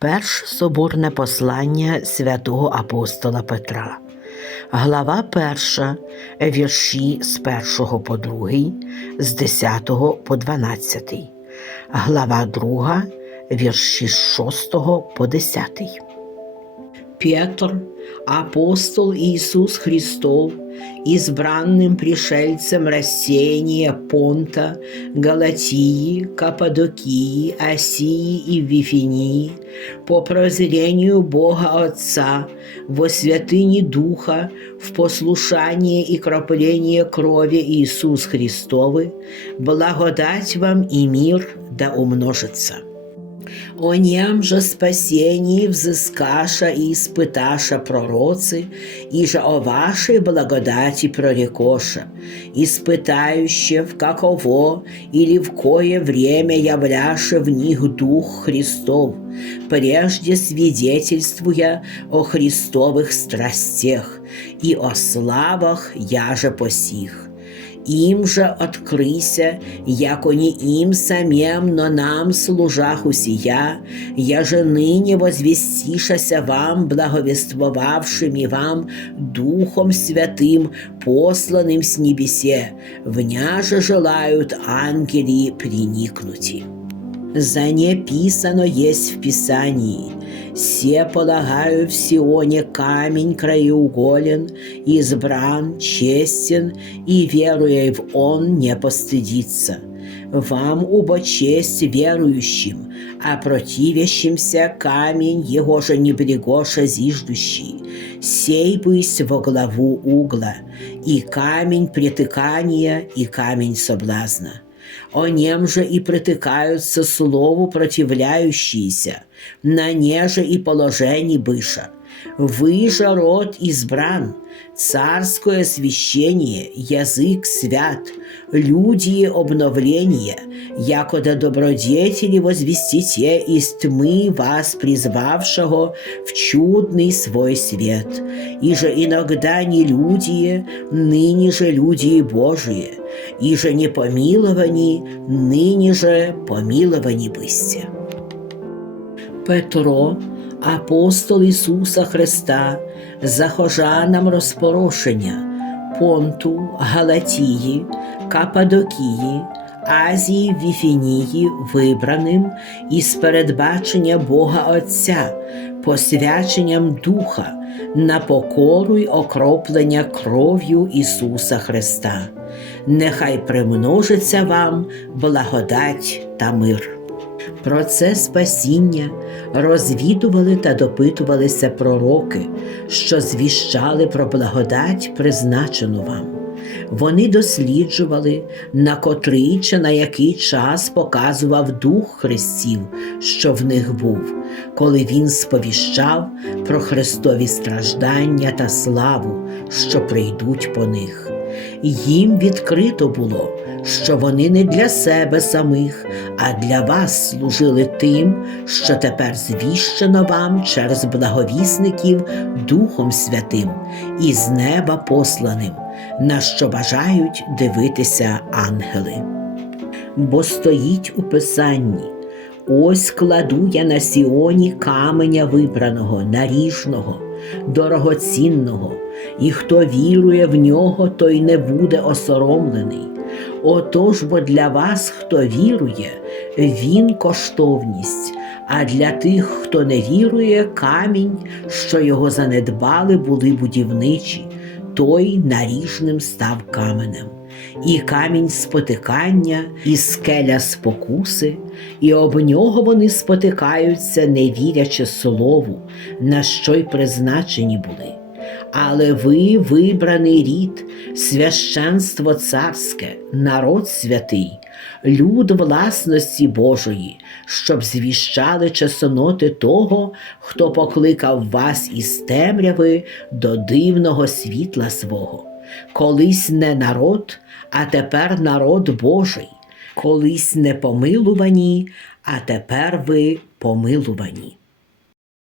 Перше соборне послання святого апостола Петра, глава 1, вірші з 1 по 2, з 10 по 12, глава 2, вірші з 6 по 10. Петр, апостол Иисус Христов, избранным пришельцем рассеяния Понта, Галатии, Каппадокии, Осии и Вифинии, по прозрению Бога Отца, во святыне Духа, в послушание и кропление крови Иисус Христовы, благодать вам и мир да умножится. О нем же спасении взыскаша и испыташа пророцы, и же о вашей благодати прорекоша, испытающие в каково или в кое время являше в них Дух Христов, прежде свидетельствуя о Христовых страстях и о славах яже посих им же открыся, яко не им самим, но нам, служах усия, я же ныне возвестишася вам, благовествовавшими вам Духом Святым, посланным с небесе, вняже желают ангели приникнути. За не писано есть в Писании, «Се полагаю в Сионе камень краеуголен, избран, честен, и, веруя в Он, не постыдится. Вам, убо честь верующим, а противящимся камень его же не брегоша зиждущий. Сей бысь во главу угла, и камень притыкания, и камень соблазна» о нем же и притыкаются слову противляющиеся, на неже и положении быша. Вы же род избран, царское священие, язык свят, люди обновление, якода добродетели возвестите из тьмы вас призвавшего в чудный свой свет, и же иногда не люди, ныне же люди Божии, и же не помиловані, нині же помиловані бисться. Петро, апостол Ісуса Христа, захожа нам розпорошення Понту, Галатії, Кападокії, Азії, Віфінії, вибраним із передбачення Бога Отця, посвяченням Духа, на покору й окроплення кров'ю Ісуса Христа. Нехай примножиться вам благодать та мир. Про це спасіння розвідували та допитувалися пророки, що звіщали про благодать, призначену вам. Вони досліджували, на котрий чи на який час показував Дух Христів, що в них був, коли Він сповіщав про Христові страждання та славу, що прийдуть по них. Їм відкрито було, що вони не для себе самих, а для вас служили тим, що тепер звіщено вам через благовісників Духом Святим і з неба посланим, на що бажають дивитися ангели. Бо стоїть у Писанні. Ось кладу я на Сіоні каменя вибраного, наріжного, дорогоцінного, і хто вірує в нього, той не буде осоромлений. Отож, бо для вас, хто вірує, він коштовність, а для тих, хто не вірує, камінь, що його занедбали, були будівничі, той наріжним став каменем. І камінь спотикання, і скеля спокуси, і об нього вони спотикаються, не вірячи слову, на що й призначені були. Але ви вибраний рід, священство царське, народ святий, люд власності Божої, щоб звіщали чесоноти того, хто покликав вас із темряви до дивного світла свого. Колись не народ, а тепер народ Божий, колись не помилувані, а тепер ви помилувані.